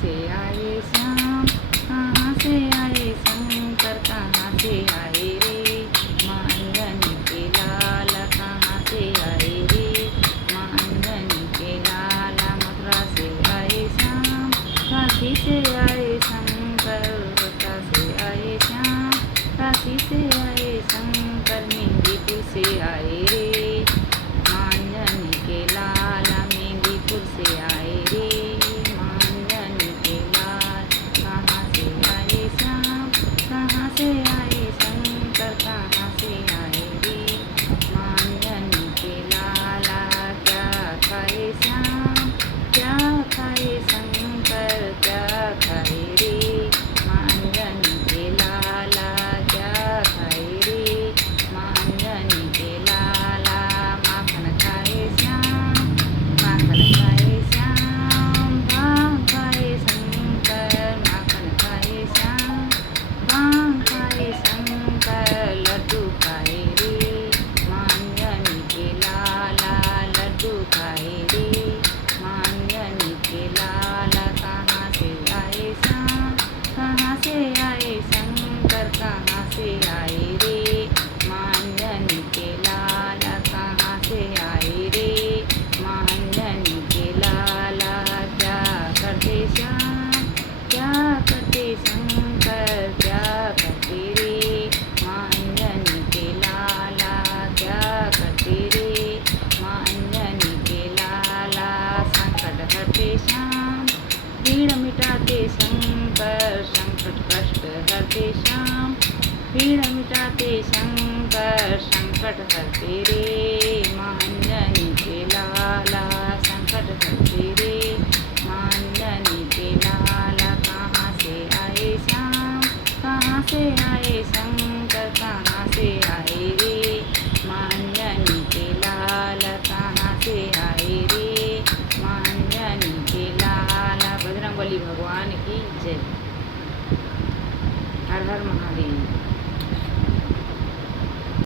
से आए श्याम, कहाँ से आए शंकर, कहाँ से आए रे माँ अंजनी के लाल, कहाँ से आए रे माँ अंजनी के लाल। मथुरा से आए श्याम, काशी से आए शंकर, काशी से आए श्याम, काशी से आए शंकर। मेहंदीपुर से आए रे माँ अंजनी के लाल, मेहंदीपुर से आए रे माँ अंजनी के लाल। कहाँ से आए श्याम, कहाँ से आए शंकर, कहाँ से आए रे माँ अंजनी के लाल। क्या खाए श्याम, क्या खाए शंकर, क्या खाए रे माँ अंजनी के लाल, क्या खाए रे माँ अंजनी के लाल। माखन खाए श्याम, माखन खाए श्याम, भांग खाए शंकर, माखन खाए श्याम, भांग खाए शंकर। लड्डू खाए रे माँ अंजनी के लाल, लड्डू खाए रे माँ अंजनी के लाल। कहाँ से आए श्याम, कहाँ से आए शंकर, कहाँ से आए रे माँ अंजनी के लाल, कहाँ से आए रे माँ अंजनी के लाल। क्या करते श्याम, क्या करते शंकर, क्या करते रे माँ अंजनी के लाल, क्या करते रे माँ अंजनी के लाल। संकट हरते श्याम, पीड़ मिटाते शंकर, संकट कष्ट हरते श्याम, पीड़ मिटाते शंकर, संकट हरते रे माँ अंजनी के लाल, संकट हरते रे माँ अंजनी के लाल। कहाँ से आए श्याम, कहाँ से आए शंकर, कहाँ से आए रे माँ अंजनी के लाल, कहाँ से आए रे माँ अंजनी के लाल। बजरंगबली भगवान की जय। हर हर महादेव।